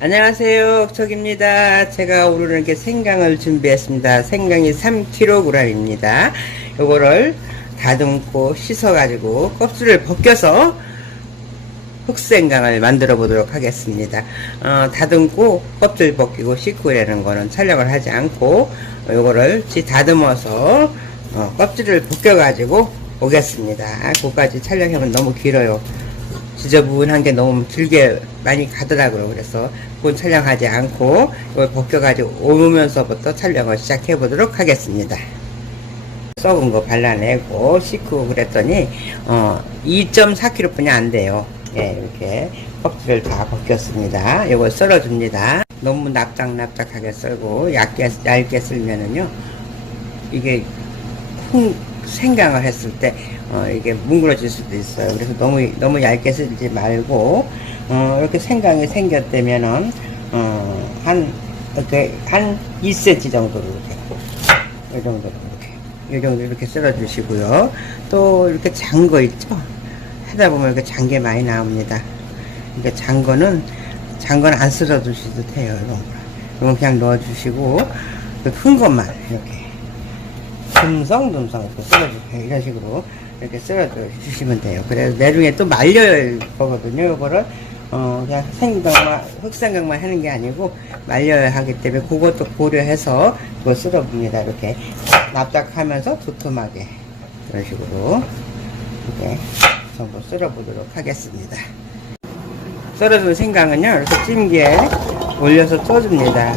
안녕하세요. 옥석입니다. 제가 오늘은 이렇게 생강을 준비했습니다. 생강이 3kg입니다. 요거를 다듬고 씻어 가지고 껍질을 벗겨서 흑생강을 만들어 보도록 하겠습니다. 어, 다듬고 껍질 벗기고 씻고 이라는 거는 촬영을 하지 않고 요거를 지 다듬어서 어, 껍질을 벗겨 가지고 오겠습니다. 그까지 촬영하면 너무 길어요. 지저분한 게 너무 길게 많이 가더라고요. 그래서 그건 촬영하지 않고 이걸 벗겨가지고 오면서부터 촬영을 시작해 보도록 하겠습니다. 썩은 거 발라내고 씻고 그랬더니 어 2.4kg 뿐이 안 돼요. 예, 이렇게 껍질을 다 벗겼습니다. 이걸 썰어줍니다. 너무 납작납작하게 썰고 얇게 얇게 썰면은요 이게 콩 생강을 했을 때 어, 이게 뭉그러질 수도 있어요. 그래서 너무 너무 얇게 썰지 말고 어, 이렇게 생강이 생겼다면은 어, 한 이렇게 한 2cm 정도로 이렇게 이 정도로 이렇게 이 정도 이렇게 썰어 주시고요. 또 이렇게 장거 있죠? 하다 보면 이렇게 장게 많이 나옵니다. 이렇게 장 거는 장 거는 안 썰어 주셔도 돼요. 이런 거. 이건 그냥 넣어 주시고 큰 것만 이렇게 듬성듬성 이렇게 썰어주세요. 이런 식으로 이렇게 썰어 주시면 돼요. 그래서 내중에 또 말려야 거거든요. 이거를 어 그냥 생강만 흑생강만 하는 게 아니고 말려야 하기 때문에 그것도 고려해서 그거 썰어봅니다. 이렇게 납작하면서 두툼하게 이런 식으로 이렇게 전부 썰어보도록 하겠습니다. 썰어준 생강은요 이렇게 찜기에 올려서 떠줍니다.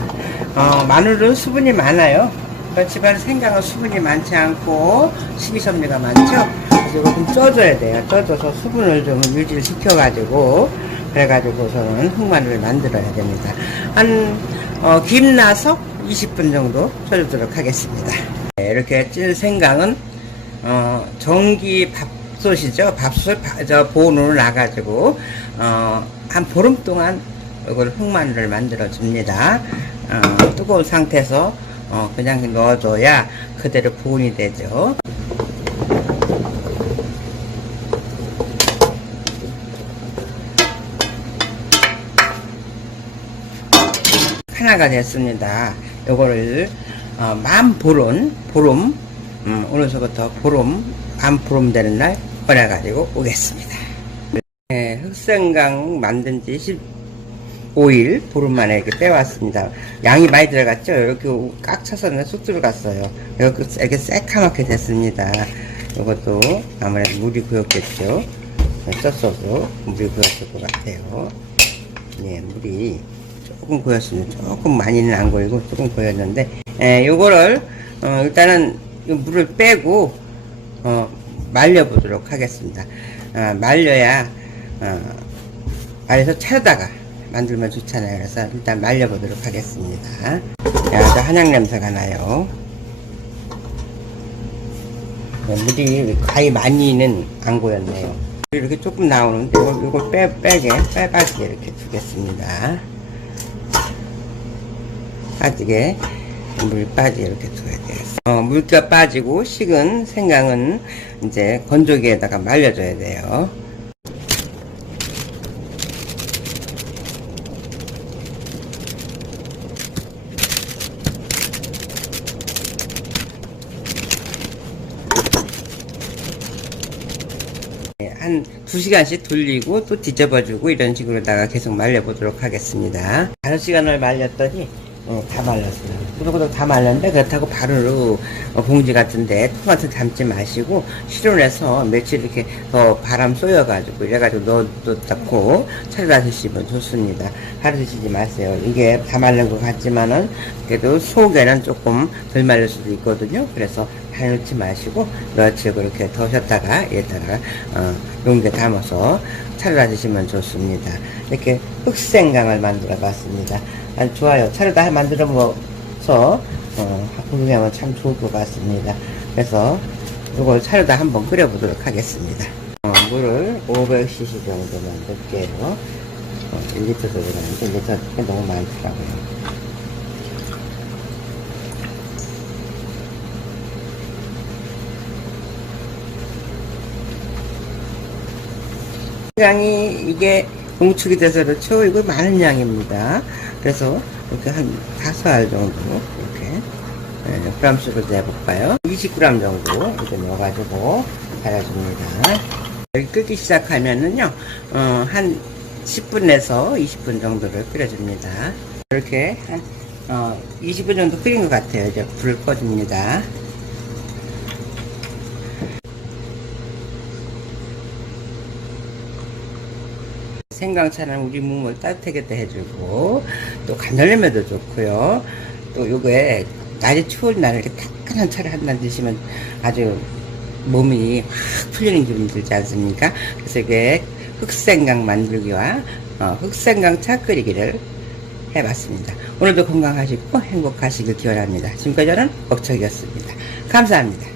어, 마늘은 수분이 많아요. 그렇지만 생강은 수분이 많지 않고 식이섬유가 많죠. 그래서 이거 좀 쪄줘야 돼요. 쪄줘서 수분을 좀 유지를 시켜가지고 그래가지고서는 흑마늘을 만들어야 됩니다. 한 어, 김나서 20분 정도 쪄주도록 하겠습니다. 네, 이렇게 찐 생강은 어, 전기 밥솥이죠. 밥솥 바- 저 보온으로 놔가지고 어, 한 보름 동안 이걸 흑마늘을 만들어 줍니다. 어, 뜨거운 상태에서 어, 그냥 넣어줘야 그대로 보온이 되죠. 하나가 됐습니다. 요거를 어, 만 보름, 보름, 음, 오늘서부터 보름, 만 보름 되는 날 꺼내가지고 오겠습니다. 네, 흑생강 만든 지 15일 보름 만에 이렇게 빼왔습니다. 양이 많이 들어갔죠? 이렇게 꽉 차서는 쑥 들어갔어요. 이렇게, 이렇게 새카맣게 됐습니다. 이것도 아무래도 물이 고였겠죠? 쪘어도 물이 고였을 것 같아요. 네, 물이 조금 고였습니다. 조금 많이는 안 고이고 조금 고였는데, 에, 요거를, 어, 일단은 이 물을 빼고, 어, 말려보도록 하겠습니다. 아, 말려야, 어, 말려서 차려다가 만들면 좋잖아요. 그래서 일단 말려보도록 하겠습니다. 야, 한약 냄새가 나요. 네, 물이 가히 많이는 안 고였네요. 이렇게 조금 나오는데 이걸, 이걸 빼, 빼게, 빼가지게 이렇게 두겠습니다. 빠지게, 물 빠지게 이렇게 둬야 돼요. 어, 물기가 빠지고 식은 생강은 이제 건조기에다가 말려줘야 돼요. 네, 한 2시간씩 돌리고 또 뒤집어주고 이런 식으로다가 계속 말려보도록 하겠습니다. 5시간을 말렸더니 어, 다 말랐어요. 꾸덕꾸덕 다 말랐는데 그렇다고 바로 어, 봉지 같은데 토마토 담지 마시고 실온에서 며칠 이렇게 어, 바람 쏘여가지고 이래가지고 넣어놓고 차려다 드시면 좋습니다. 하루 드시지 마세요. 이게 다 말른 것 같지만은 그래도 속에는 조금 덜 말릴 수도 있거든요. 그래서 다 넣지 마시고 며칠 그렇게 더셨다가 여기다가 어, 용기에 담아서 차려다 드시면 좋습니다. 이렇게 흑생강을 만들어 봤습니다. 아주 좋아요. 차려다 만들어 먹어 서 어, 궁금하면 참 좋을 것 같습니다. 그래서 이걸 차려다 한번 끓여보도록 하겠습니다. 어, 물을 500cc 정도만 넣게요. 어, 1리터 정도 나는데 1리터 너무 많더라고요. 생강이 이게 농축이 돼서 그렇죠. 이거 많은 양입니다. 그래서 이렇게 한 다섯 알 정도 이렇게 네, 그람수로 내볼까요? 20g 정도 이렇게 넣어가지고 갈아줍니다. 여기 끓기 시작하면은요, 어, 한 10분에서 20분 정도를 끓여줍니다. 이렇게 한, 어, 20분 정도 끓인 것 같아요. 이제 불을 꺼줍니다. 생강차는 우리 몸을 따뜻하게 해주고 또 간절염에도 좋고요. 또 요게 날이 추울 날에 이렇게 따끈한 차를 한 잔 드시면 아주 몸이 확 풀리는 기분이 들지 않습니까? 그래서 이게 흑생강 만들기와 어, 흑생강 차 끓이기를 해봤습니다. 오늘도 건강하시고 행복하시길 기원합니다. 지금까지 저는 억척이었습니다. 감사합니다.